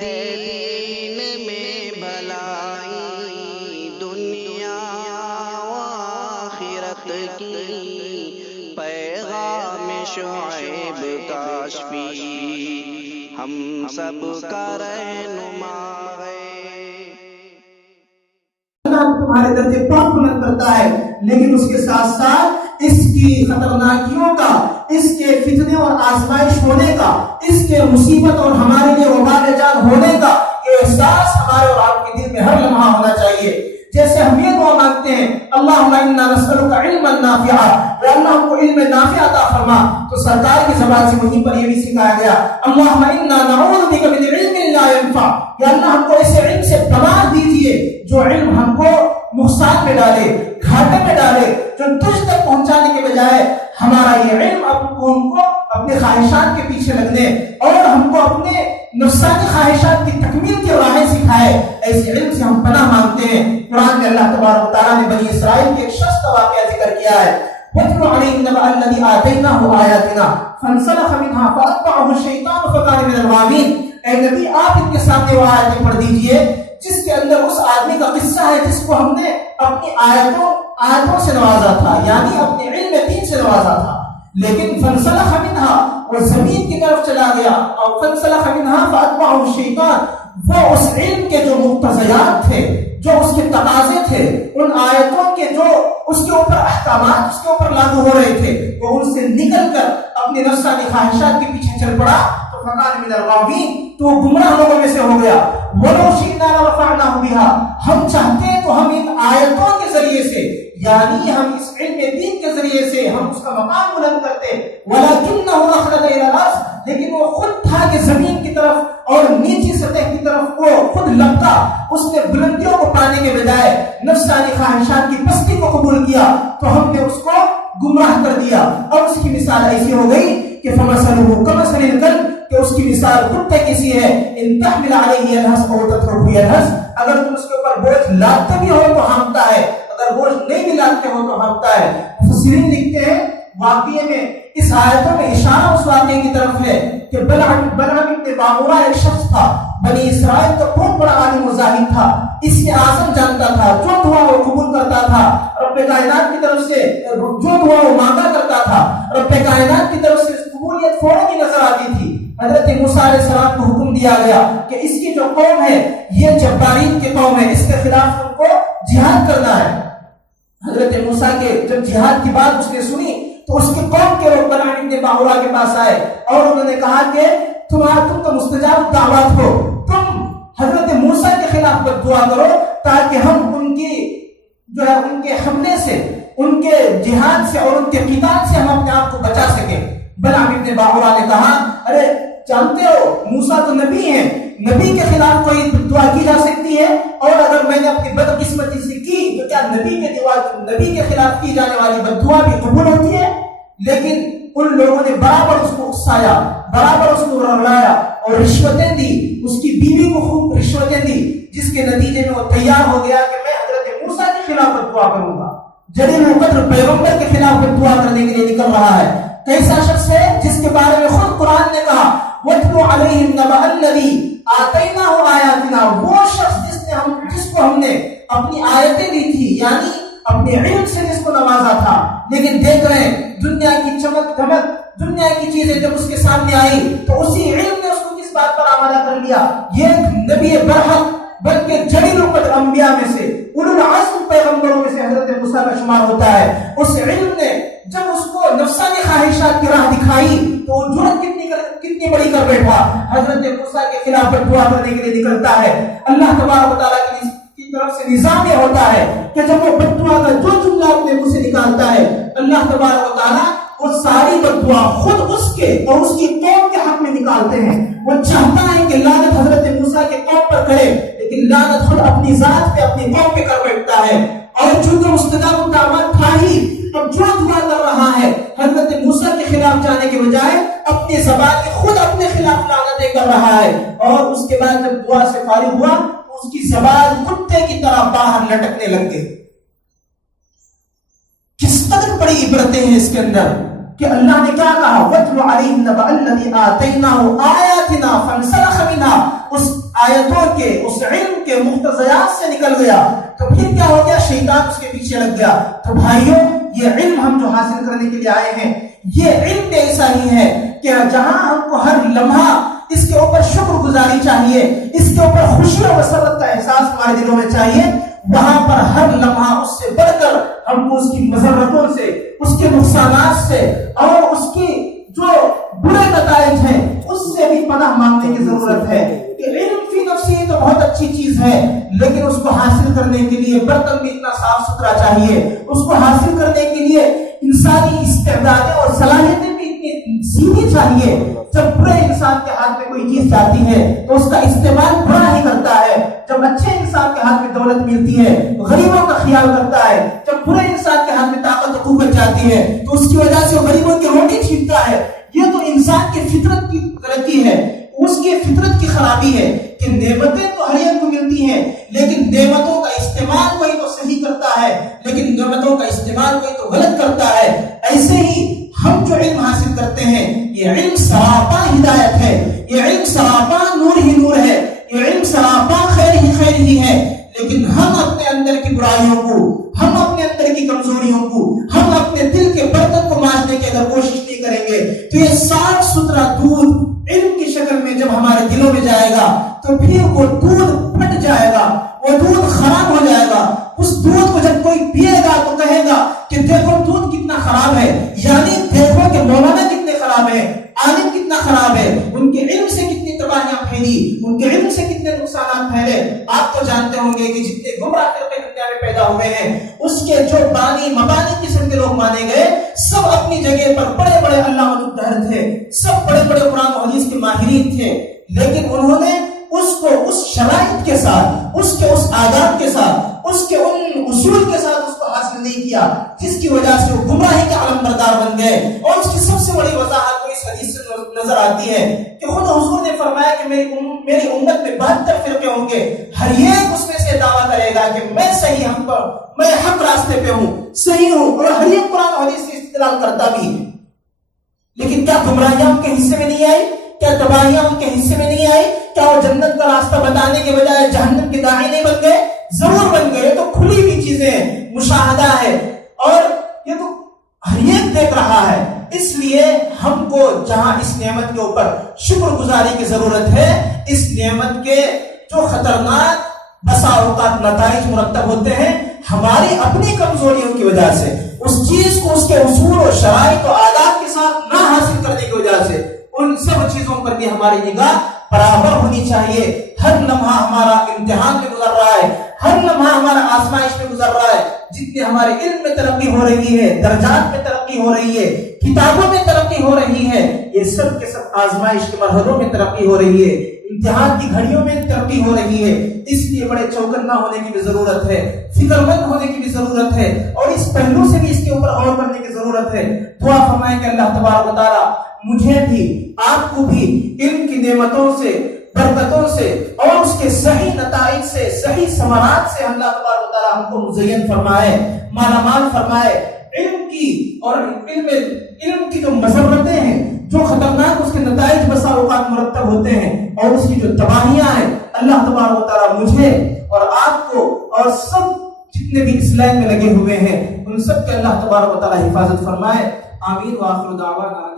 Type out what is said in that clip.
دین میں بھلائی دنیا و آخرت کی، پیغام شعیب کاشفی ہم سب کا رہنما ہے۔ تمہارے درجے پاک بلند کرتا ہے، لیکن اس کے ساتھ ساتھ اس کی خطرناکیوں کا، اس کے فتنے اور آزمائش ہونے کا، اس کے مصیبت اور ہمارے لیے وبال جان ہونے کا یہ احساس ہمارے اور آپ کے دل میں ہر لمحہ ہونا چاہیے۔ جیسے ہم یہ دعا مانگتے ہیں اللہم انا نسألک علما نافعا، یا اللہ ہم کو علم نافع عطا فرما، تو سرکار کی زبان سے وہیں پر یہ بھی سکھایا گیا اللہم انا نعوذ بک من علم لا ينفع، یا اللہ ہم کو ایسے علم سے پناہ دیجئے جو علم ہم کو نقصان میں ڈالے، گھاٹے میں ڈالے، جو تجھ تک پہنچانے کے بجائے ہمارا یہ علم ہم کو اپنے خواہشات کے پیچھے لگنے اور ہم کو اپنے نفسانی خواہشات کی تکمیل کی راہیں سکھائے، ایسے علم سے ہم پناہ مانگتے ہیں۔ قرآن میں اللہ تبارک و تعالیٰ نے بنی اسرائیل کے ایک شخص کا واقعہ ذکر کیا ہے، وَاتْلُ عَلَيْهِمْ نَبَأَ الَّذِي آتَيْنَاهُ آيَاتِنَا فَانْسَلَخَ مِنْهَا فَأَتْبَعَهُ الشَّيْطَانُ فَكَانَ مِنَ الْغَاوِينَ۔ اے نبی آپ ان کے سامنے وہ آیتیں پڑھ دیجئے جس کے اندر اس آدمی کا قصہ ہے جس کو ہم نے اپنی آیتوں سے نوازا تھا، یعنی اپنے علم دین سے نوازا تھا، لیکن فَانْسَلَخَ مِنْهَا وہ زمین کی طرف چلا گیا، اور فَانْسَلَخَ مِنْهَا فَأَتْبَعَهُ الشَّيْطَانُ وہ اس علم کے جو مقتضیات تھے، جو اس کے تقاضے تھے، ان آیتوں کے جو اس کے اوپر احکامات اس کے اوپر لاگو ہو رہے تھے، وہ ان سے نکل کر اپنے نفسانی خواہشات کے پیچھے چل پڑا، تو فَكَانَ مِنَ الْغَاوِينَ تو وہ گمراہ لوگوں میں سے ہو گیا۔ وَلَوْ شِئْنَا لَرَفَعْنَاهُ بِهَا ہم چاہتے تو ہم ان آیتوں کے ذریعے سے، یعنی ہم اس علم دین کے ذریعے سے ہم اس کا مقام بلند کرتے، وَلَكِنَّهُ أَخْلَدَ إِلَى الْأَرْضِ لیکن وہ خود تھا کہ زمین کی طرف اور نیچی سطح کی طرف وہ خود لپٹا، اس نے بلندیوں کو پانے کے بجائے نفسانی خواہشات کی پستی کو قبول کیا، تو ہم نے اس کو گمراہ کر دیا۔ اور اس کی مثال ایسی ہو گئی کہ فَمَثَلُهُ كَمَثَلِ الْكَلْبِ کہ اس کی مثال کتے کی سی ہے، ان تحمل علیہ یلہث او تترکہ یلہث اگر تم اس کے اوپر بوجھ لاتے بھی ہو تو ہانپتا ہے، اگر بوجھ نہیں بھی لاتے ہو تو ہانپتا ہے۔ مفسرین لکھتے ہیں واقعے میں اس آیتوں میں اشارہ اس واقعے کی طرف ہے کہ بلعم ابن باعورہ ایک شخص تھا، بنی اسرائیل کا بہت بڑا عالم و زاہد تھا، اس کے اعظم جانتا تھا، جو دعا وہ قبول کرتا تھا رب کائنات کی طرف سے، جو دعا وہ مانگا کرتا تھا رب کائنات کی طرف سے قبولیت فوراً ہی نظر آتی تھی۔ حضرت موسیٰ علیہ السلام کو حکم دیا گیا کہ اس کی جو قوم ہے یہ جبارین کی قوم ہے، اس کے خلاف ان کو جہاد کرنا ہے۔ حضرت موسیٰ کے جب جہاد کی بات اس نے سنی تو اس کی قوم کے لوگ بلعم ابن باعورہ کے پاس آئے اور انہوں نے کہا کہ تم تو مستجاب دعوت ہو، تم حضرت موسیٰ کے خلاف دعا کرو تاکہ ہم ان کی جو ہے ان کے حملے سے، ان کے جہاد سے اور ان کے قتال سے ہم اپنے آپ کو بچا سکیں۔ بلعم ابن باعورہ نے کہا ارے جانتے ہو موسیٰ تو نبی ہیں، نبی کے خلاف کوئی دعا کی جا سکتی ہے، اور اگر میں نے اپنی بدقسمتی سے کی تو کیا نبی کے خلاف کی جانے والی بد دعا بھی قبول ہوتی ہے؟ لیکن ان لوگوں نے برابر اس کو اکسایا، برابر اس کو رگڑایا اور رشوتیں دی، اس کی بیوی کو خوب رشوتیں دی، جس کے نتیجے میں وہ تیار ہو گیا کہ میں حضرت موسیٰ کے خلاف دعا کروں گا۔ جلیل القدر پیغمبر کے خلاف دعا کرنے کے لیے نکل رہا ہے۔ کیسا شخص ہے جس کے بارے میں خود قرآن نے کہا وَاتْلُ عَلَيْهِمْ نَبَأَ الَّذِي آتَيْنَاهُ آيَاتِنَا وہ شخص جس کو ہم نے اپنی آیتیں دی تھی، یعنی اپنے علم سے جس کو نوازا تھا، لیکن دیکھ رہے ہیں دنیا کی چمک دھمک، دنیا کی چیزیں جب اس کے سامنے آئی تو اسی علم نے اس کو کس بات پر آمادہ کر لیا؟ یہ نبی برحق بلکہ جلیل القدر انبیاء میں سے، اولو العزم پیغمبروں میں سے حضرت موسیٰ کا شمار ہوتا ہے۔ اس علم نے جب اس کو نفسانی خواہشات کی راہ دکھائی تو وہ جرأت کتنی بڑی کر بیٹھا، حضرت موسیٰ کے خلاف دعا کرنے کے لیے نکلتا ہے۔ اللہ تبارک و تعالیٰ کی طرف سے نظام یہ ہوتا ہے کہ جب وہ بد دعا کا جو جملہ اپنے منہ سے نکالتا ہے، اللہ تبارک و تعالیٰ وہ ساری بد دعا خود اس کے اور اس کی قوم کے حق میں نکالتے ہیں۔ وہ چاہتا ہے کہ لعنت حضرت موسیٰ کے قوم پر کرے، لیکن لعنت خود اپنی ذات پہ اپنی قوم پہ کر بیٹھتا ہے۔ اور چونکہ مستجاب الدعوات تھا ہی، اب جو دعا کر رہا ہے حضرت موسیٰ کے خلاف جانے کے بجائے اپنی زبان خود اپنے خلاف لعنتیں کر رہا ہے، اور اس کے بعد جب دعا سے فارغ ہوا اس کی زبان کتے کی طرح باہر لٹکنے لگ گئی۔ کس قدر بڑی عبرتیں ہیں اس کے اندر کہ اللہ نے کیا کہا وَاتْلُ عَلَيْهِمْ نَبَأَ الَّذِي آتَيْنَاهُ آيَاتِنَا فَانْسَلَخَ مِنْهَا، اس آیتوں کے اس علم کے مقتضیات سے نکل گیا تو پھر کیا ہو گیا؟ شیطان اس کے پیچھے لگ گیا۔ تو بھائیوں، یہ علم ہم جو حاصل کرنے کے لیے آئے ہیں، یہ علم بھی ایسا ہی ہے کہ جہاں ہم کو ہر لمحہ اس کے اوپر شکر گزاری چاہیے، اس کے اوپر خوشی و مسرت کا احساس ہمارے دلوں میں چاہیے، وہاں پر ہر لمحہ اس سے بڑھ کر ہم کو اس کی مضرتوں سے، اس کے نقصانات سے اور اس کی جو برے نتائج ہیں اس سے بھی پناہ مانگنے کی ضرورت ہے۔ کہ علم فی نفسی تو بہت اچھی چیز ہے، لیکن اس کو حاصل کرنے کے لیے برتن بھی اتنا صاف ستھرا چاہیے، اس کو حاصل کرنے کے لیے انسانی استعدادیں اور صلاحیتیں بھی اتنی سیدھی چاہیے۔ جب برے انسان کے ہاتھ میں کوئی چیز جاتی ہے تو اس کا استعمال برا ہی کرتا ہے، جب اچھے انسان کے ہاتھ میں دولت ملتی ہے غریبوں کا خیال کرتا ہے، جب برے انسان کے ہاتھ میں طاقت و قوت جاتی ہے تو اس کی وجہ سے وہ غریبوں کی روٹی چھینتا ہے۔ یہ تو انسان کی فطرت کی غلطی ہے، اس کی فطرت کی خرابی ہے کہ نعمتیں تو ہر ایک کو ملتی ہیں، لیکن نعمتوں کا استعمال کوئی تو صحیح کرتا ہے، لیکن نعمتوں کا استعمال کوئی تو غلط کرتا ہے۔ ایسے ہی ہم جو علم حاصل کرتے ہیں، یہ علم سراپا ہدایت ہے، یہ علم سراپا نور ہی نور ہے، یہ علم سراپا خیر ہی ہے، لیکن ہم اپنے اندر کی برائیوں کو، ہم اپنے اندر کی کمزوریوں کو، ہم اپنے دل کے برتن کو مانجنے کی اگر کوشش نہیں کریں گے تو یہ صاف ستھرا دودھ علم کی شکل میں جب ہمارے دلوں میں جائے گا تو پھر وہ دودھ پھٹ جائے گا، وہ دودھ خراب ہو جائے گا۔ اس دودھ کو جب کوئی پیے گا تو کہے گا کہ دیکھو دودھ کتنا خراب ہے، یعنی دیکھو کہ مولانا کتنے خراب ہے، عالم کتنا خراب ہے، ان کے علم سے کتنی تباہیاں پھیلی، ان کے علم سے کتنے نقصانات پھیلے۔ آپ تو جانتے ہوں گے کہ جتنے گمراہ فرقے دنیا میں پیدا ہوئے ہیں، اس کے جو بانی مبانی قسم کے لوگ مانے گئے، سب اپنی جگہ پر بڑے بڑے علامہ الدہر تھے، سب بڑے بڑے قرآن و حدیث کے ماہرین تھے، لیکن انہوں نے اس کو اس شرائط کے ساتھ، اس کے اس آداب کے ساتھ، اس کے ان اصول کے ساتھ اس کو حاصل نہیں کیا، جس کی وجہ سے وہ گمراہی کے علم بردار بن گئے۔ اور اس کی سب سے بڑی وضاحت تو اس حدیث سے نظر آتی ہے کہ خود حضور نے فرمایا کہ میری امت میں 72 فرقے ہوں گے، ہر ایک اس میں سے دعویٰ کرے گا کہ میں صحیح ہم پر، میں حق راستے پہ ہوں، صحیح ہوں، اور ہر ایک قرآن و حدیث سے استدلال کرتا بھی ہے۔ لیکن کیا گمراہیاں ان کے حصے میں نہیں آئی؟ کیا تباہیاں ان کے حصے میں نہیں آئی؟ کیا وہ جنت کا راستہ بتانے کے بجائے جہنم کے داعی نہیں بن گئے؟ ضرور بن گئے۔ تو کھلی ہوئی چیزیں ہیں، مشاہدہ ہے، اور یہ تو ہر ایک دیکھ رہا ہے۔ اس لیے ہم کو جہاں اس نعمت کے اوپر شکر گزاری کی ضرورت ہے، اس نعمت کے جو خطرناک بسا اوقات نتائج مرتب ہوتے ہیں ہماری اپنی کمزوریوں کی وجہ سے، اس چیز کو اس کے اصول و شرائط و آداب کے ساتھ نہ حاصل کرنے کی وجہ سے، ان سب چیزوں پر بھی ہماری نگاہ برابر ہونی چاہیے۔ ہر لمحہ ہمارا امتحان میں گزر رہا ہے، ہر لمحہ ہمارا آزمائش میں گزر رہا ہے۔ جتنے ہمارے علم میں ترقی ہو رہی ہے، درجات میں ترقی ہو رہی ہے، کتابوں میں ترقی ہو رہی ہے، یہ سب کے سب آزمائش کے مرحلوں میں ترقی ہو رہی ہے، امتحان کی گھڑیوں میں ترقی ہو رہی ہے۔ اس لیے بڑے چوکنا ہونے کی بھی ضرورت ہے، فکر مند ہونے کی بھی ضرورت ہے، اور اس پہلو سے بھی اس کے اوپر غور کرنے کی ضرورت ہے۔ دعا فرمائیں کہ اللہ تبارک و تعالیٰ مجھے بھی، آپ کو بھی علم کی نعمتوں سے، برکتوں سے اور اس کے صحیح نتائج سے، صحیح ثمرات سے اللہ تبارک و تعالیٰ ہم کو مزین فرمائے، مالا مال فرمائے۔ علم کی اور علم کی جو مسرتیں ہیں، جو خطرناک اس کے نتائج بسا اوقات مرتب ہوتے ہیں، اور اس کی جو تباہیاں ہیں، اللہ تبارک و تعالیٰ مجھے اور آپ کو اور سب جتنے بھی اس لائن میں لگے ہوئے ہیں ان سب کے اللہ تبارک و تعالیٰ حفاظت فرمائے۔ آمین۔ وآخر دعوانا